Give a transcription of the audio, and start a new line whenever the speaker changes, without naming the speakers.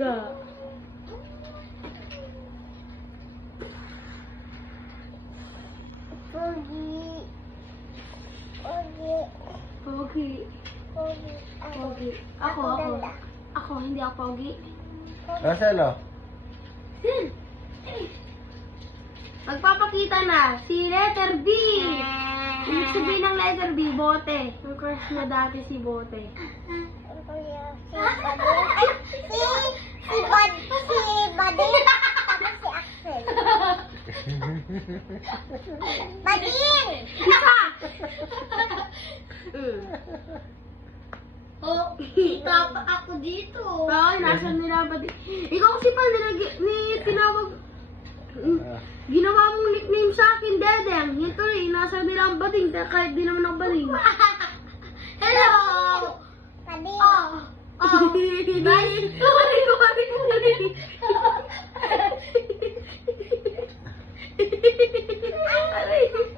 talaga.
Pogi. Pogi.
Pogi.
Pogi.
Pogi. Ako, ako. Ako, hindi ako pogi.
Marcelo.
Sin. Magpapakita na si letter B. Ibig sabihin ng letter B, bote. Yung crush niya dati si bote.
Kuya, si Bading. Ay, si, si Bad, si Bading. Tapos si Axel. Bading!
Isa!
Oh, papa ako dito.
Bakit nasa nila ba Ikaw kasi pa nilag ni tinawag ginawa mong nickname sa akin, Dedeng. Yan tuloy, nasa nila ang bading, kahit di naman ako bading.
Hello! Bading.
Oh, oh, nice. Anh đi.